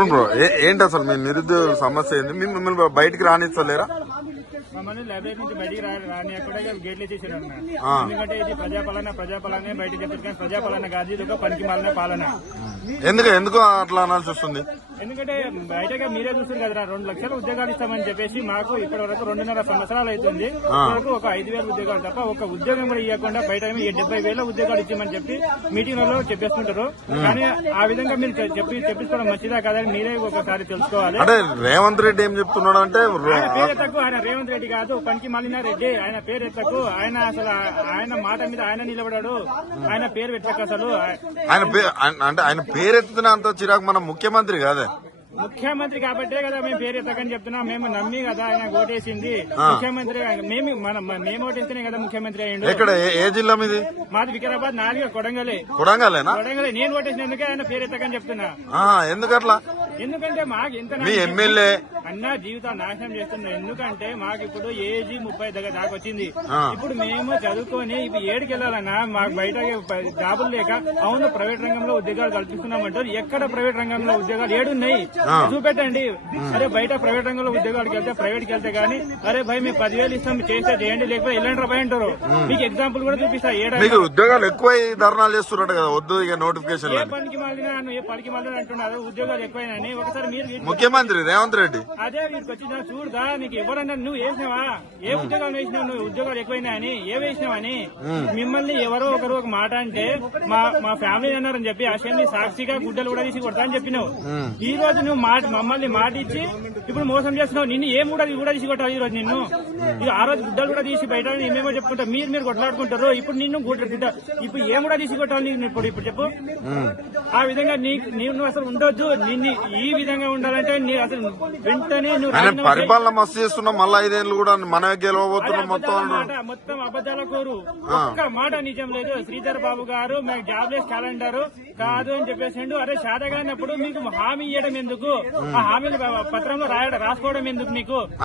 చెప్పండి బ్రో, ఏంటి అసలు మీ నిరుద్యోగ సమస్య ఏంది? మిమ్మల్ని బయటికి రానిస్తలేరా? మమ్మల్ని లైబ్రరీ నుంచి బయటికి రాని అక్కడ గేట్లు వేసేసారు అన్న. ఎందుకంటే ఇది ప్రజాపాలన బయటకు చెప్తారు కానీ ప్రజాపాలన కాదు, ఇది ఒక పనికి మాలిన పాలన. ఎందుకు అట్లా అనాల్సి వస్తుంది? ఎందుకంటే బయటగా మీరే చూస్తారు కదరా, 2 లక్షల ఉద్యోగాలు ఇస్తామని చెప్పేసి మాకు ఇప్పటి వరకు 2.5 సంవత్సరాలు అవుతుంది. ఇప్పటివరకు ఒక 5,000 ఉద్యోగాలు తప్ప ఒక ఉద్యోగం కూడా ఇవ్వకుండా బయట 70,000 ఉద్యోగాలు ఇచ్చామని చెప్పి మీటింగ్లలో చెప్పేస్తుంటారు. కానీ ఆ విధంగా మీరు చెప్పించుకోవడం మంచిదా కదా మీరే ఒకసారి తెలుసుకోవాలి. అంటే రేవంత్ రెడ్డి ఏం చెప్తున్నాడు అంటే, ఆయన పేరు ఎత్తకు, ఆయన రేవంత్ రెడ్డి కాదు, పనికి మాలిన రెడ్డి. ఆయన పేరు ఎత్తకు, ఆయన అసలు ఆయన మాట మీద ఆయన నిలబడాడు. ఆయన పేరు ఎత్తకు అసలు. ఆయన పేరు ఎత్తుతున్న అంత చిరాకు మన ముఖ్యమంత్రి కాదే. ముఖ్యమంత్రి కాబట్టే కదా మేము పేరు ఎత్తకని చెప్తున్నాం. మేము నమ్మి కదా ఆయన ఓటేసింది. ముఖ్యమంత్రి మేము ఓటేస్తేనే కదా ముఖ్యమంత్రి అయ్యిండు. ఎక్కడ ఏ జిల్లా మీది? మాది వికారాబాద్, 4 కొడంగలేనా? నేను ఓటేసినందుకే ఆయన పేరు ఎత్తకని చెప్తున్నా. ఎందుకట్లా? ఎందుకంటే మాకు ఎంత ఎమ్మెల్యే అన్న జీవితాలు నాశనం చేస్తున్నా. ఎందుకంటే మాకు ఇప్పుడు ఏజీ 30 దాకా వచ్చింది. ఇప్పుడు మేము చదువుకొని ఇప్పుడు 7కి వెళ్ళాలన్నా మాకు బయట జాబులు లేక అవును ప్రైవేట్ రంగంలో ఉద్యోగాలు కల్పిస్తున్నామంటారు. ఎక్కడ ప్రైవేట్ రంగంలో ఉద్యోగాలు ఏడున్నాయి చూపెట్టండి. అరే బయట ప్రైవేట్ రంగంలో ఉద్యోగాలకు వెళ్తే ప్రైవేట్ కి వెళ్తే గానీ అరే భయ్ మేము 10,000 ఇస్తాం చేస్తే చేయండి, లేకపోతే ఎల్లండి భయ అంటారు. మీకు ఎగ్జాంపుల్ కూడా చూపిస్తా. ఉద్యోగాలు ఎక్కువ ధర్నాలు చేస్తున్నట్టు కదా, వద్దు ఇక నోటిఫికేషన్. ఏ పనికి మాలినా అంటున్నారు, ఉద్యోగాలు ఎక్కువైనా. ఒకసారి మీరు ముఖ్యమంత్రి రేవంత్ రెడ్డి అదే వీరికి వచ్చిన చూడదా నీకు ఎవరన్నా నువ్వు వేసినావా? ఏ ఉద్యోగాలు వేసినావు నువ్వు? ఉద్యోగాలు ఎక్కువైనా అని ఏ వేసినావని మిమ్మల్ని ఎవరో ఒకరు ఒక మాట అంటే మా ఫ్యామిలీ అన్నారని చెప్పి అసెంబ్లీ సాక్షిగా గుడ్డలు కూడా తీసి కొడతా అని చెప్పినావు. ఈ రోజు నువ్వు మమ్మల్ని మాట ఇచ్చి ఇప్పుడు మోసం చేస్తున్నావు. నిన్ను ఏం కూడా తీసి కొట్టాలి ఈ రోజు నిన్ను. ఆ రోజు గుడ్డలు కూడా తీసి బయట ఏమేమో చెప్పుకుంటావు, మీరు కొట్లాడుకుంటారు. ఇప్పుడు నిన్ను ఇప్పుడు ఏం కూడా తీసి కొట్టాలి ఇప్పుడు చెప్పు. ఆ విధంగా నువ్వు అసలు ఉండొద్దు. నిన్ను ఈ విధంగా ఉండాలంటే నీ అసలు వెంటనే నువ్వు పరిపాలన మస్తు చేస్తున్నాం. మళ్ళీ 5 ఏళ్ళు కూడా మనమే గెలవబోతున్నాం. మొత్తం అబద్దాల కోరు. ఒక్క మాట నిజం లేదు. శ్రీధర్ బాబు గారు మాకు జాబ్లెస్ క్యాలెండర్ కాదు అని చెప్పేసిండు. అరే శాతగానప్పుడు మీకు హామీ ఇవ్వడం ఎందుకు? ఆ హామీలు పత్రంలో రాసుకోవడం ఎందుకు నీకు?